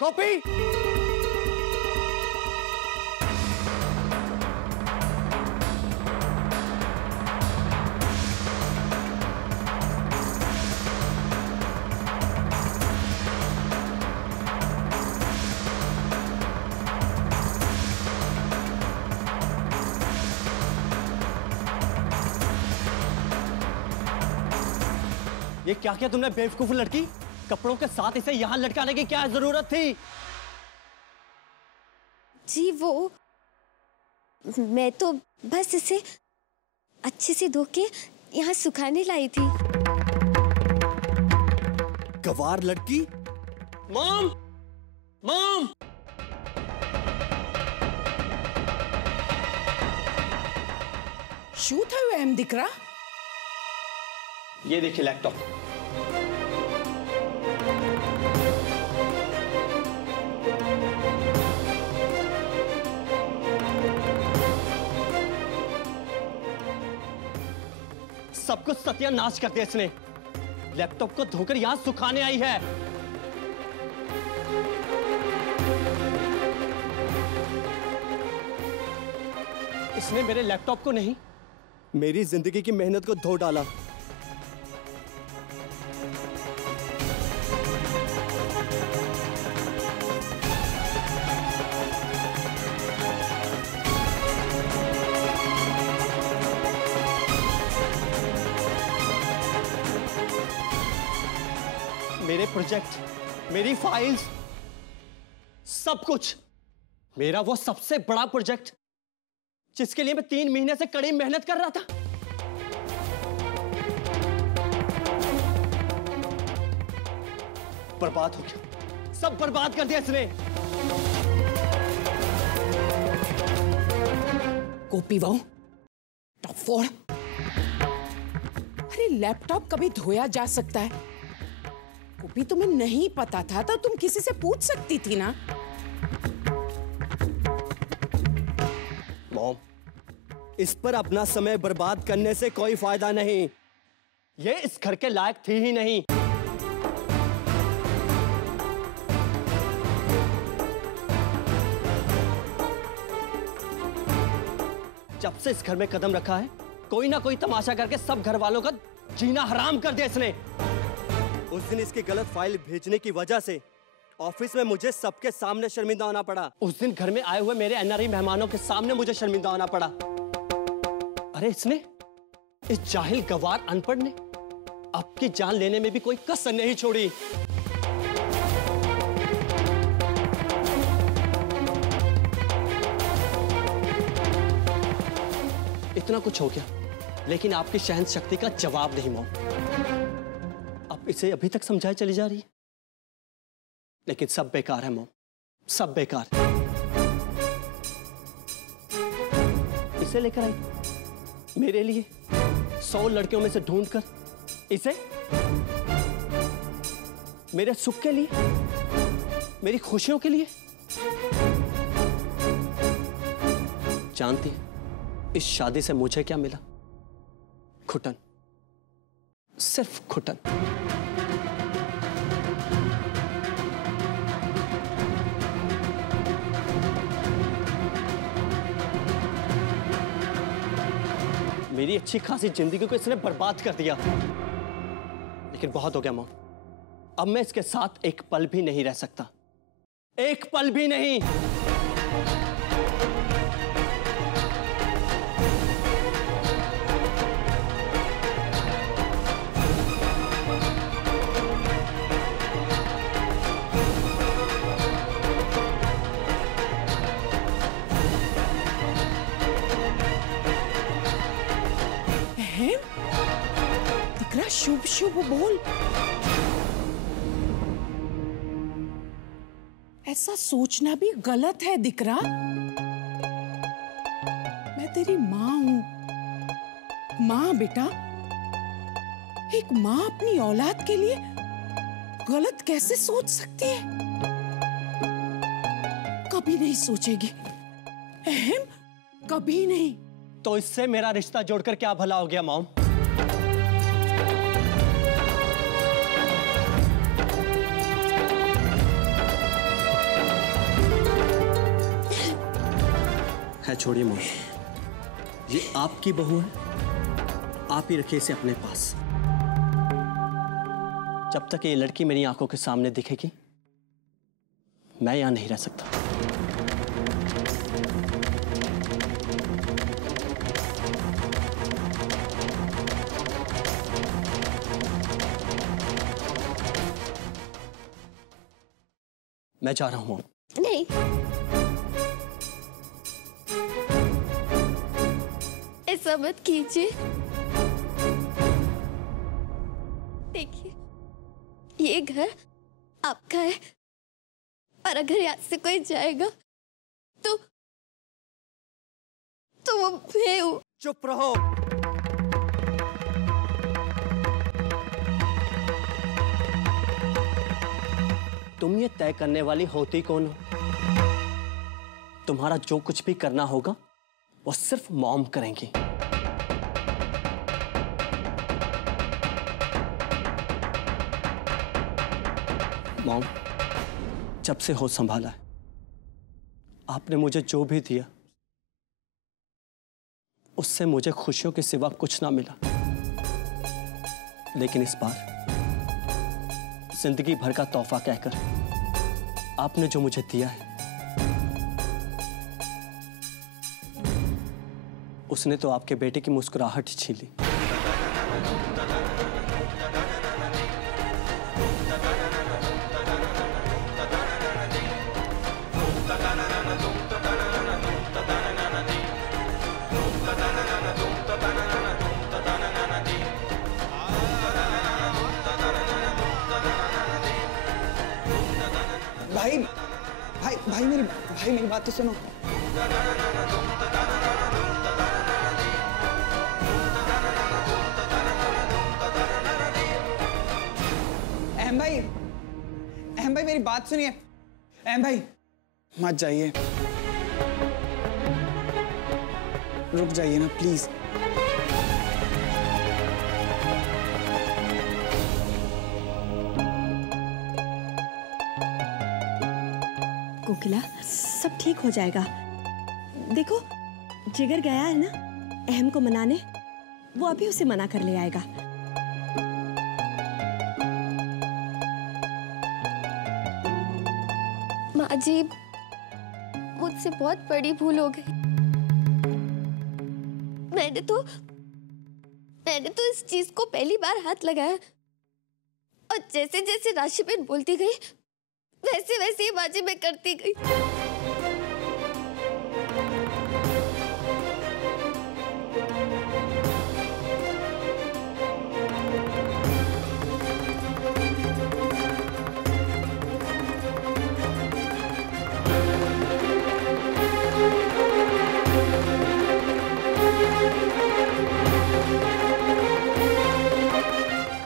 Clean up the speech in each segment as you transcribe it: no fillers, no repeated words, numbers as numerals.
Copy. ये क्या किया तुमने बेवकूफ लड़की? कपड़ों के साथ इसे यहाँ लटकाने की क्या जरूरत थी? जी वो मैं तो बस इसे अच्छे से धो के यहाँ सुखाने लाई थी। गवार लड़की। Mom, mom. શું થયું એમ દીકરા? ये देखिए लैपटॉप। सब कुछ सत्यानाश कर दिया इसने। लैपटॉप को धोकर यहां सुखाने आई है। इसने मेरे लैपटॉप को नहीं, मेरी जिंदगी की मेहनत को धो डाला। मेरे प्रोजेक्ट, मेरी फाइल्स, सब कुछ। मेरा वो सबसे बड़ा प्रोजेक्ट जिसके लिए मैं 3 महीने से कड़ी मेहनत कर रहा था, बर्बाद हो गया। सब बर्बाद कर दिया इसने। Copy wow top 4। अरे लैपटॉप कभी धोया जा सकता है। कॉपी तुम्हें नहीं पता था तो तुम किसी से पूछ सकती थी ना। मॉम, इस पर अपना समय बर्बाद करने से कोई फायदा नहीं। ये इस घर के लायक थी ही नहीं। जब से इस घर में कदम रखा है, कोई ना कोई तमाशा करके सब घर वालों का जीना हराम कर दिया इसने। उस दिन इसकी गलत फाइल भेजने की वजह से ऑफिस में मुझे सबके सामने शर्मिंदा होना पड़ा। उस दिन घर में आए हुए मेरे एनआरआई मेहमानों के सामने मुझे शर्मिंदा होना पड़ा। अरे इसने, इस जाहिल गवार अनपढ़ ने आपकी जान लेने में भी कोई कसर नहीं छोड़ी। इतना कुछ हो गया, लेकिन आपकी सहन शक्ति का जवाब नहीं मॉम। आप इसे अभी तक समझाए चली जा रही है, लेकिन सब बेकार है मॉम, सब बेकार। इसे लेकर आई मेरे लिए 100 लड़कियों में से ढूंढकर, इसे मेरे सुख के लिए, मेरी खुशियों के लिए। जानती इस शादी से मुझे क्या मिला? घुटन, सिर्फ घुटन। मेरी अच्छी खासी जिंदगी को इसने बर्बाद कर दिया। लेकिन बहुत हो गया मॉम, अब मैं इसके साथ एक पल भी नहीं रह सकता, एक पल भी नहीं। दिकरा शुभ शुभ बोल। ऐसा सोचना भी गलत है दिकरा। मैं तेरी माँ हूं। माँ बेटा, एक माँ अपनी औलाद के लिए गलत कैसे सोच सकती है? कभी नहीं सोचेगी। अहम कभी नहीं। तो इससे मेरा रिश्ता जोड़कर क्या भला हो गया मॉम? छोड़िए मोम, ये आपकी बहू है, आप ही रखिए इसे अपने पास। जब तक ये लड़की मेरी आंखों के सामने दिखेगी, मैं यहां नहीं रह सकता। मैं जा रहा हूं। नहीं, ऐसा मत कीजिए। देखिए, ये घर आपका है, और अगर यहाँ से कोई जाएगा तो वो मैं हूँ। चुप रहो। तुम ये तय करने वाली होती कौन हो? तुम्हारा जो कुछ भी करना होगा वो सिर्फ मॉम करेंगी। मॉम, जब से होश संभाला है, आपने मुझे जो भी दिया उससे मुझे खुशियों के सिवा कुछ ना मिला। लेकिन इस बार जिंदगी भर का तोहफा कहकर आपने जो मुझे दिया है, उसने तो आपके बेटे की मुस्कुराहट ही छीन ली। भाई मेरी बात तो सुनो। अहम भाई मेरी बात सुनिए। अहम भाई मत जाइए, रुक जाइए ना प्लीज। कोकिला, सब ठीक हो जाएगा। देखो, जिगर गया है ना अहम को मनाने, वो अभी उसे मना कर ले आएगा। माँ जी, मुझसे बहुत बड़ी भूल हो गई। मैंने तो इस चीज को पहली बार हाथ लगाया, और जैसे जैसे राशि बेन बोलती गई वैसे वैसे ही बाजी मैं करती गई।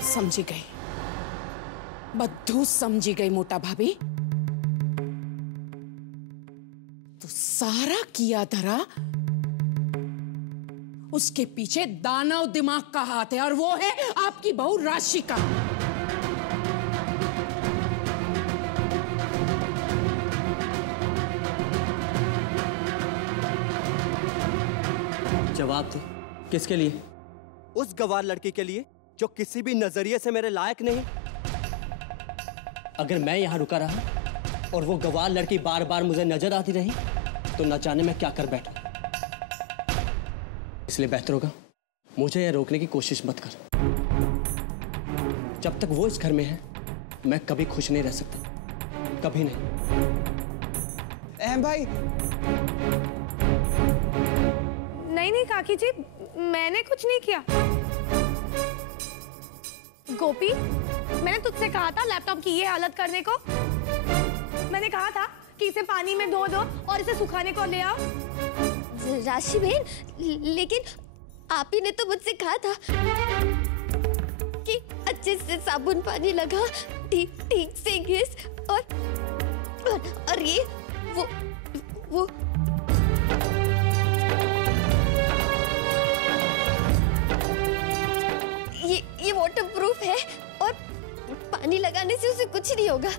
समझी गई, बद्धू समझी गई मोटा भाभी। तो सारा किया धरा उसके पीछे दानव दिमाग का हाथ है, और वो है आपकी बहू राशिका। जवाब दे, किसके लिए? उस गवार लड़की के लिए जो किसी भी नजरिए से मेरे लायक नहीं। अगर मैं यहां रुका रहा और वो गवार लड़की बार बार मुझे नजर आती रही तो न जाने मैं क्या कर बैठूं। इसलिए बेहतर होगा मुझे यह रोकने की कोशिश मत कर। जब तक वो इस घर में है मैं कभी खुश नहीं रह सकता, कभी नहीं। अहम भाई। नहीं काकी जी, मैंने कुछ नहीं किया। गोपी, मैंने तुझसे कहा था लैपटॉप की ये हालत करने को। मैंने कहा था कि इसे पानी में धो दो और इसे सुखाने को ले आओ। राशि बहन, लेकिन आप ही ने तो मुझसे कहा था कि अच्छे से साबुन पानी लगा, ठीक से घिस, और ये वो ये वाटरप्रूफ है, और पानी लगाने से उसे कुछ नहीं होगा।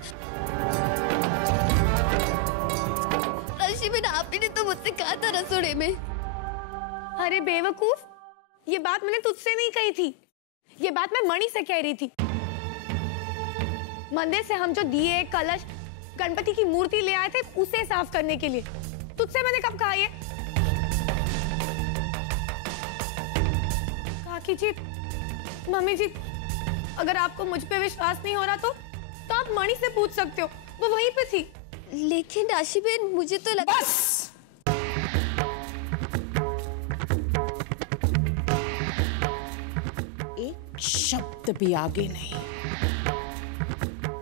राशि बेन, आप ही ने तो मुझसे कहा था रसोड़े में। अरे बेवकूफ, ये बात मैंने तुझसे नहीं कही थी, ये बात मैं मणि से कह रही थी। मंदिर से हम जो दिए, कलश, गणपति की मूर्ति ले आए थे उसे साफ करने के लिए। तुझसे मैंने कब कहा ये? काकी जी, मम्मी जी, अगर आपको मुझ पे विश्वास नहीं हो रहा तो आप मणि से पूछ सकते हो, वो वहीं पे थी। लेकिन राशि बेन, मुझे तो लगा। बस, एक शब्द भी आगे नहीं,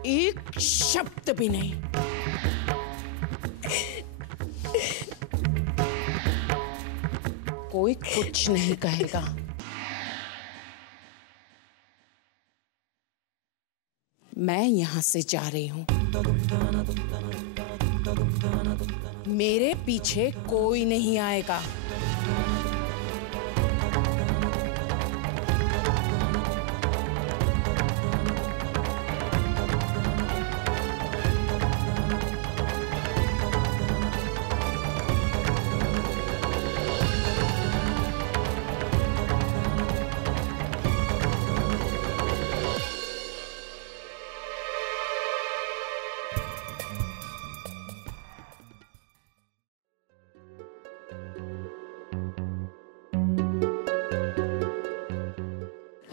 एक शब्द भी नहीं। कोई कुछ नहीं कहेगा। मैं यहां से जा रही हूं। मेरे पीछे कोई नहीं आएगा।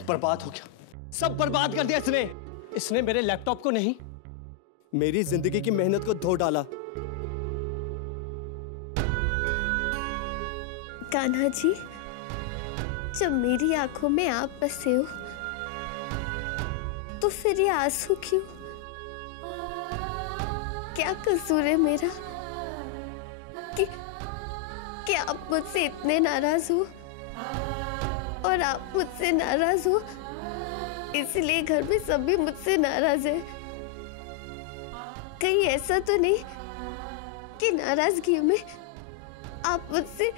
बर्बाद हो गया, सब बर्बाद कर दिया इसने। इसने मेरे लैपटॉप को नहीं, मेरी जिंदगी की मेहनत को धो डाला। कान्हा जी, जब मेरी आंखों में आप बसे हो तो फिर ये आंसू क्यों? क्या कसूर है मेरा कि आप मुझसे इतने नाराज हो? और आप मुझसे नाराज हो इसलिए घर में सभी मुझसे नाराज है। कहीं ऐसा तो नहीं कि नाराजगी में आप मुझसे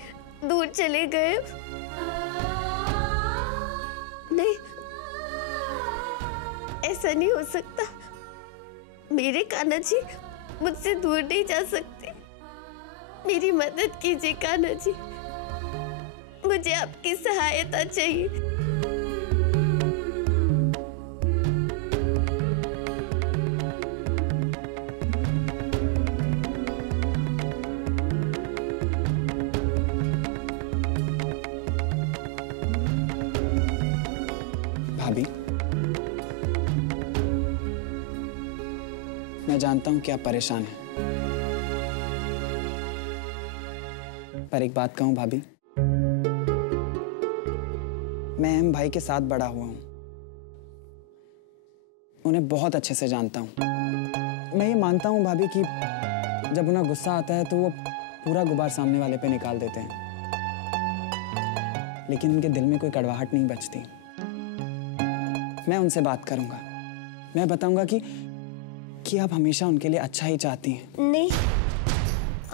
दूर चले गए? नहीं, ऐसा नहीं हो सकता। मेरे कान्हा जी मुझसे दूर नहीं जा सकते। मेरी मदद कीजिए कान्हा जी, मुझे आपकी सहायता चाहिए। भाभी, मैं जानता हूं कि आप परेशान हैं, पर एक बात कहूं भाभी, मैं अहम भाई के साथ बड़ा हुआ हूं, उन्हें बहुत अच्छे से जानता हूं। मैं ये मानता हूं भाभी कि जब उन्हें गुस्सा आता है तो वो पूरा गुबार सामने वाले पे निकाल देते हैं, लेकिन उनके दिल में कोई कड़वाहट नहीं बचती। मैं उनसे बात करूंगा, मैं बताऊंगा कि आप हमेशा उनके लिए अच्छा ही चाहती हैं। नहीं,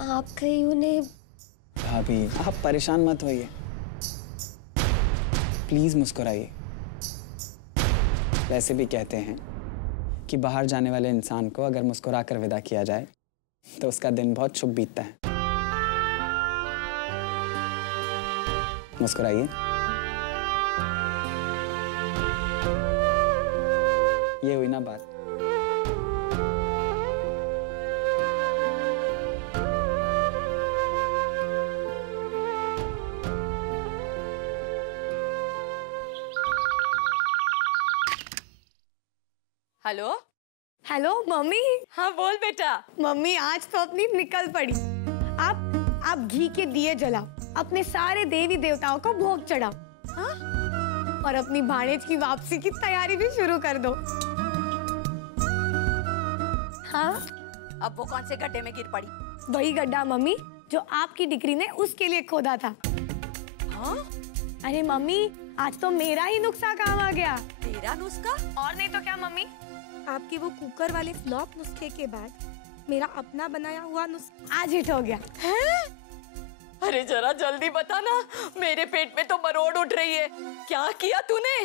आप कहीं उन्हें। भाभी, आप परेशान मत होइए, प्लीज मुस्कुराइए। वैसे भी कहते हैं कि बाहर जाने वाले इंसान को अगर मुस्कुरा कर विदा किया जाए तो उसका दिन बहुत शुभ बीतता है। मुस्कुराइए। ये हुई ना बात। Hello hello mummy. हाँ बोल बेटा। मम्मी आज तो अपनी निकल पड़ी। आप घी के दिए जलाओ, अपने सारे देवी देवताओं को भोग चढ़ाओ, हाँ? और अपनी भाणेज की वापसी की तैयारी भी शुरू कर दो। हाँ? अब वो कौन से गड्ढे में गिर पड़ी? वही गड्ढा मम्मी जो आपकी डिग्री ने उसके लिए खोदा था। हाँ? अरे मम्मी, आज तो मेरा ही नुस्खा काम आ गया। तेरा नुस्खा? और नहीं तो क्या मम्मी, आपके वो कुकर वाले फ्लॉप नुस्खे के बाद मेरा अपना बनाया हुआ नुस्खा आज हिट हो गया। हैं? अरे जरा जल्दी बता ना, मेरे पेट में तो मरोड़ उठ रही है। क्या किया तूने?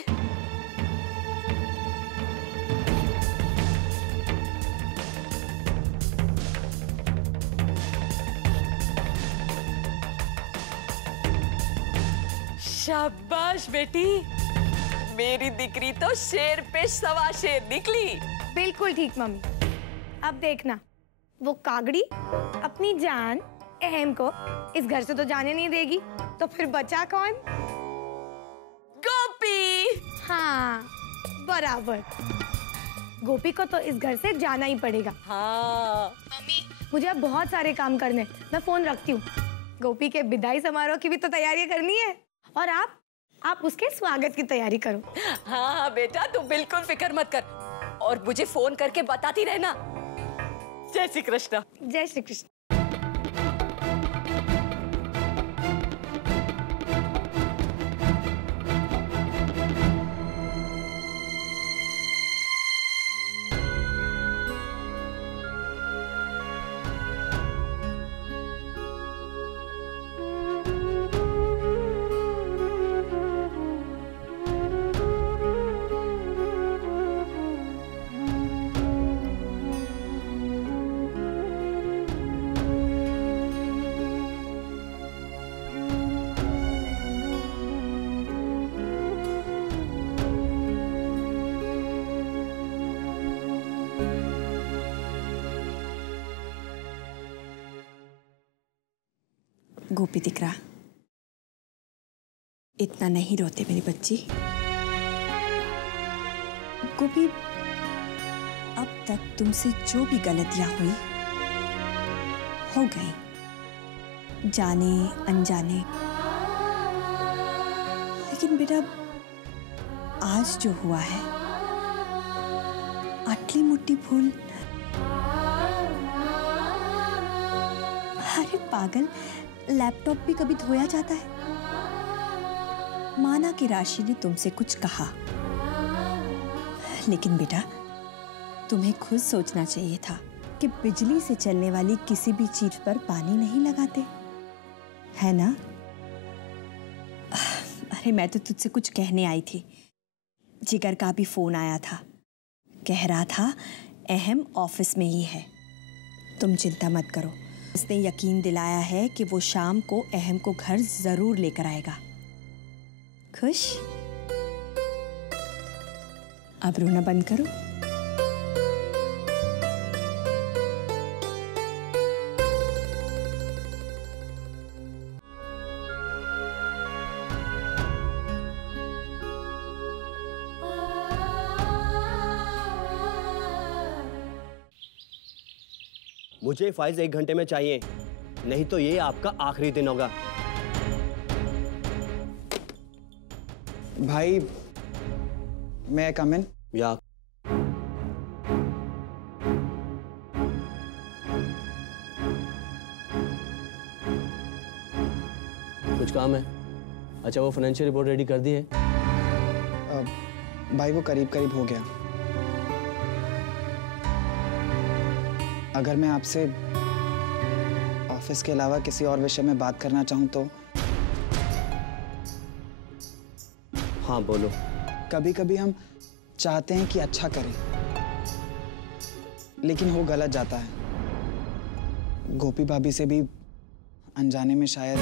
शाबाश बेटी, मेरी दिकरी तो शेर पे सवा शेर निकली। बिल्कुल ठीक मम्मी। अब देखना, वो कागड़ी अपनी जान अहम को इस घर से तो जाने नहीं देगी, तो फिर बचा कौन? गोपी। हाँ बराबर, गोपी को तो इस घर से जाना ही पड़ेगा। हाँ मम्मी, मुझे अब बहुत सारे काम करने, मैं फोन रखती हूँ। गोपी के विदाई समारोह की भी तो तैयारी करनी है, और आप उसके स्वागत की तैयारी करो। हाँ बेटा, तू बिल्कुल फिक्र मत कर, और मुझे फोन करके बताती रहना। जय श्री कृष्ण। जय श्री कृष्ण। गोपी दिकरा, इतना नहीं रोते मेरी बच्ची। गोपी, अब तक तुमसे जो भी गलतियां हुई हो गई, जाने अनजाने, लेकिन बेटा आज जो हुआ है, आटली मुट्ठी भूल। अरे पागल, लैपटॉप भी कभी धोया जाता है? माना कि राशि ने तुमसे कुछ कहा, लेकिन बेटा तुम्हें खुद सोचना चाहिए था कि बिजली से चलने वाली किसी भी चीज पर पानी नहीं लगाते, है ना? अरे मैं तो तुझसे कुछ कहने आई थी। जिगर का भी फोन आया था, कह रहा था अहम ऑफिस में ही है, तुम चिंता मत करो। उसने यकीन दिलाया है कि वो शाम को अहम को घर जरूर लेकर आएगा। खुश? अब रोना बंद करो। मुझे फाइल्स 1 घंटे में चाहिए, नहीं तो ये आपका आखिरी दिन होगा। भाई, मैं कम इन? या कुछ काम है? अच्छा, वो फाइनेंशियल रिपोर्ट रेडी कर दी है? भाई वो करीब करीब हो गया। अगर मैं आपसे ऑफिस के अलावा किसी और विषय में बात करना चाहूं तो? हाँ बोलो। कभी कभी हम चाहते हैं कि अच्छा करें, लेकिन हो गलत जाता है। गोपी भाभी से भी अनजाने में शायद।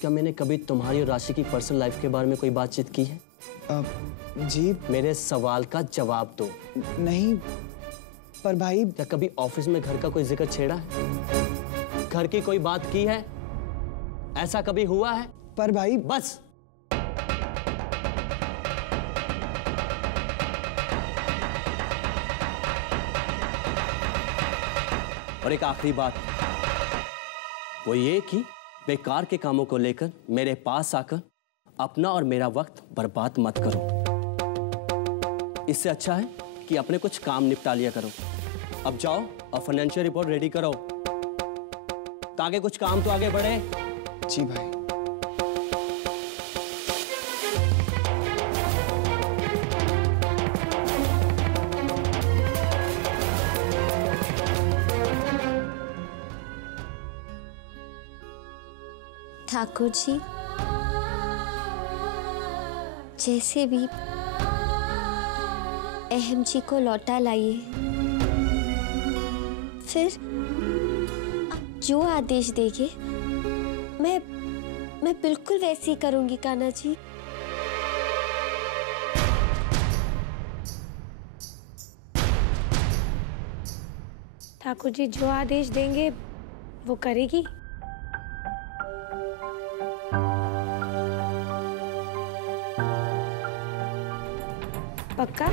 क्या मैंने कभी तुम्हारी और राशि की पर्सनल लाइफ के बारे में कोई बातचीत की है? जी। मेरे सवाल का जवाब दो। नहीं, पर भाई। क्या कभी ऑफिस में घर का कोई जिक्र छेड़ा है? घर की कोई बात की है? ऐसा कभी हुआ है? पर भाई। बस। और एक आखिरी बात, वो ये कि बेकार के कामों को लेकर मेरे पास आकर अपना और मेरा वक्त बर्बाद मत करो। इससे अच्छा है कि अपने कुछ काम निपटा लिया करो। अब जाओ और फाइनेंशियल रिपोर्ट रेडी करो, ताकि कुछ काम तो आगे बढ़े। जी भाई। ठाकुर जी, जैसे भी अहम जी को लौटा लाइए, फिर जो आदेश देंगे मैं बिल्कुल वैसे ही करूंगी कान्हा जी। ठाकुर जी जो आदेश देंगे वो करेगी। पक्का?